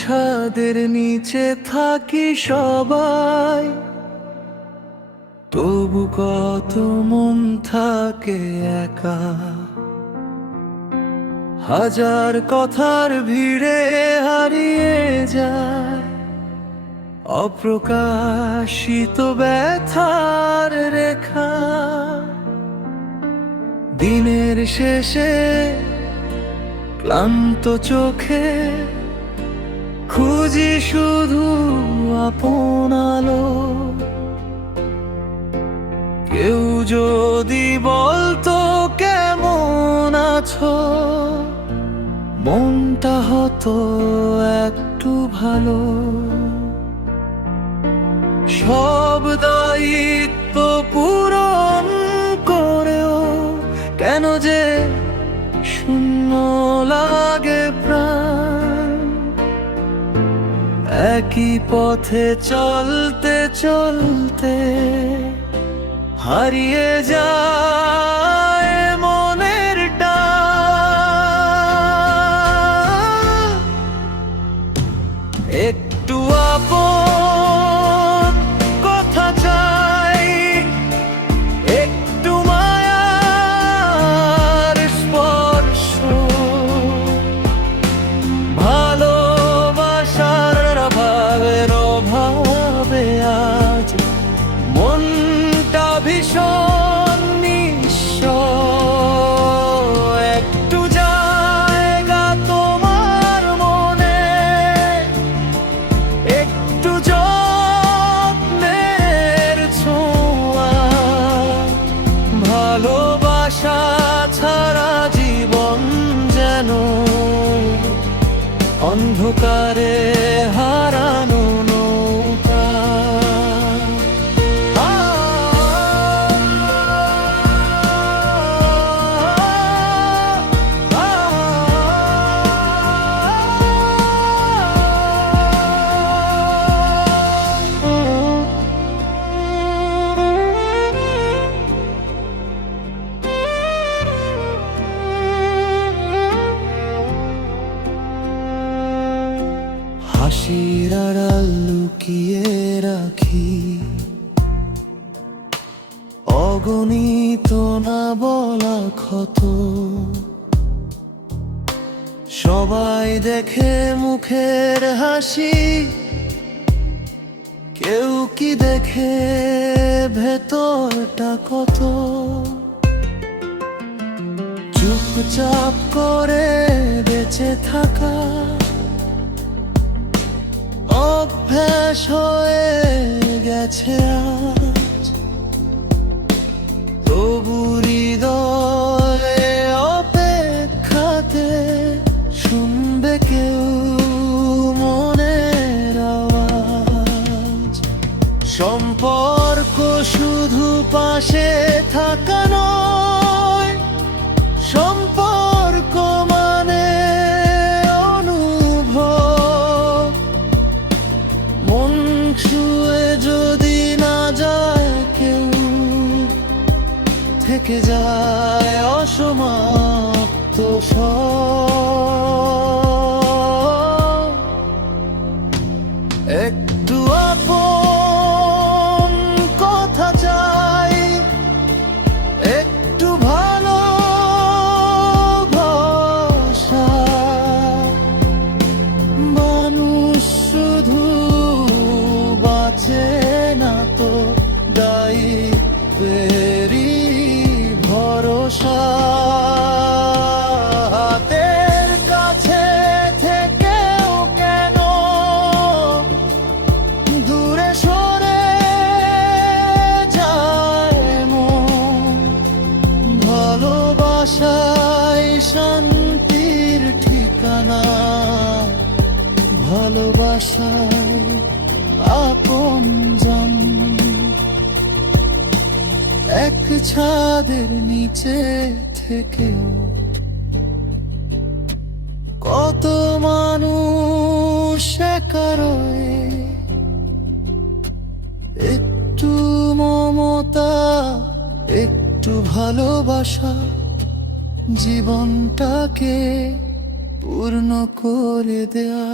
ছাদের নিচে থাকি সবাই, তবু কত মন থাকে একা। হাজার কথার ভিড়ে হারিয়ে যায় অপ্রকাশিত ব্যথার রেখা। দিনের শেষে ক্লান্ত চোখে খুঁজি শুধু আপন আলো। কেউ যদি বলতো কেমন আছো, মনটা হতো একটু ভালো। সব দায়িত্ব পূরণ করেও কেন যে শূন্য লাগে প্রাণ। একই পথে চলতে চলতে হারিয়ে যায় মনের টান। একটু আপন কথা চাই, একটু মায়ার স্পর্শ, ভালোবাসার অভাবের অভাবে আজ মনটা ভীষণ নিঃস্ব। একটু জায়গা তোমার মনে, একটু যত্নের ছোঁয়া। ভালোবাসা ছাড়া জীবন যেন অন্ধকারে হারানো নৌকা। হাসির আড়াল লুকিয়ে রাখি অগণিত না বলা ক্ষত। সবাই দেখে মুখের হাসি, কেউ কি দেখে ভেতরটা কত। চুপচাপ করে বেঁচে থাকা অভ্যাস হয়ে গেছে আজ। তবু হৃদয়ে অপেক্ষাতে শুনবে কেউ মনের আওয়াজ। সম্পর্ক শুধু পাশে থাকা নয়, সম্পর্ক মানে অনুভব। মন ছুঁয়ে যদি না যায় কেউ, থেকে যায় অসমাপ্ত সব। একটু আপন কথা চাই, একটু ভালোবাসা। মানুষ শুধু বাঁচে না তো দায়িত্বেরই ভরসা। হাতের কাছে থেকেও কেন দূরে সরে যায় মন। ভালোবাসাই শান্তির ঠিকানা, ভালোবাসায় আপনজন। এক ছাদের নিচে থেকেও কত মানুষ একা রয়ে। একটু মমতা, একটু ভালোবাসা জীবনটাকে পূর্ণ করে দেয়া